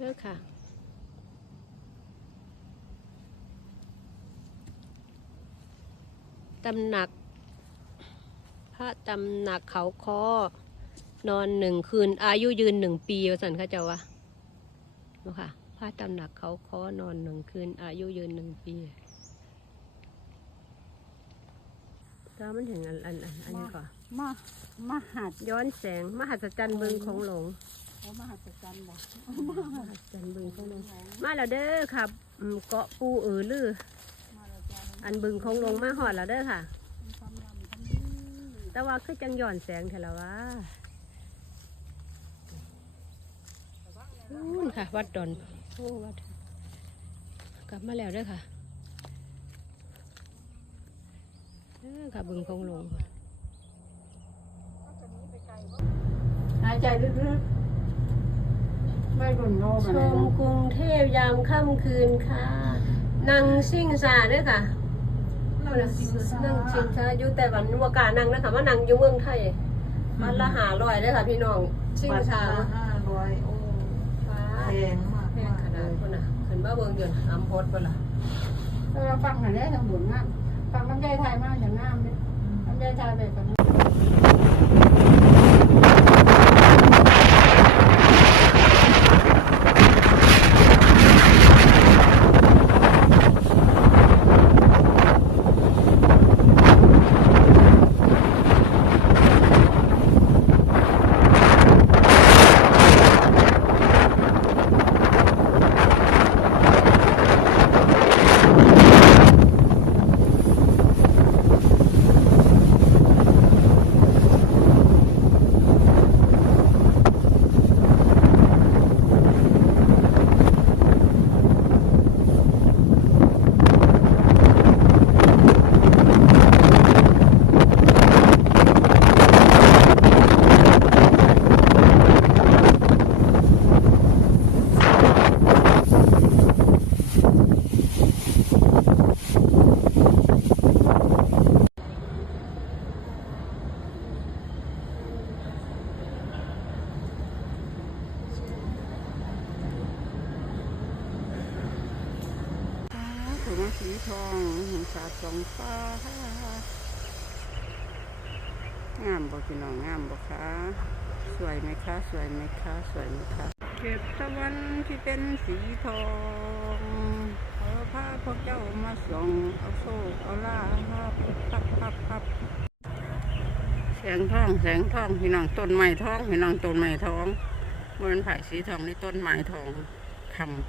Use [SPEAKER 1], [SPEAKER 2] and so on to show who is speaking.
[SPEAKER 1] เด้อค่ะตำหนัก พระตำหนักเขาคอนอนหนึ่งคืน อายุยืนหนึ่งปีว่าสันเขาเจ้าวะเนาะค่ะพระตำหนักเขาคอนอนหนึ่งคืน อายุยืนหนึ่งปีถ้ามันถึงอันอันอันอันนี้ก่อน
[SPEAKER 2] มามหัด
[SPEAKER 1] ย้อนแสง มหัศจรรย์บึงของหลง
[SPEAKER 2] โอ้มหัศจรรย์บ่
[SPEAKER 1] มหัศจรรย์บึงของหลงมาแล้วเด้อครับอืมเกาะปูเอือลือ
[SPEAKER 2] มาแล้วจ้า
[SPEAKER 1] อันบึงของหลงมาหอดแล้วเด้อค่ะ
[SPEAKER 2] มีความลำทำนี้
[SPEAKER 1] แต่ว่าคือจังหย่อนแสงเถอะละวะนู่นค่ะ วัดดอนโอ้วัดกลับมาแล้วเด้อค่ะเด้อค่ะบึงของหลง
[SPEAKER 2] หายใจลึกๆ ไม่รุนโน
[SPEAKER 1] ช
[SPEAKER 2] กันเลย
[SPEAKER 1] ม
[SPEAKER 2] นะ
[SPEAKER 1] กรุงเทพยามค่ำคืนค่ะนั่งชิ่งซาเด้อค่ะ
[SPEAKER 2] เราจะสิงซา
[SPEAKER 1] นั่งชิ่งซาอยู่แต่วันวากล้านั่งนะคะว่านั่งอยู่เมืองไทยมันละหาลอยเด้อค่ะพี่น้องชิ่ง
[SPEAKER 2] บัตร
[SPEAKER 1] ซา
[SPEAKER 2] ละห้าร้อยโอ้
[SPEAKER 1] ฟ้า
[SPEAKER 2] แพงมาก
[SPEAKER 1] แพงขนาดคนน่ะขึ้นมาเบิ่งอยู่น่ะอำโพดเพิ่นล่ะ
[SPEAKER 2] ถ้าเราฟังหน่อยได้ทางบุญงามฟังลำไยไทยมากอย่างงามเลยลำไยไทยแบบนี้ ถุงสีทองสาดสองฟ้างามบ่พี่น้องงามบ่คะสวยไหมคะสวยไหมคะสวยไหมคะเก็บตะวันที่เป็นสีทองเอาผ้าพวกเจ้ามาส่องเอาโซ่เอาล่าพับพับพับพับแสงทองแสงทองพี่น้องต้นไม้ทองพี่น้องต้นไม้ทองบนผายสีทองในต้นไม้ทองคำ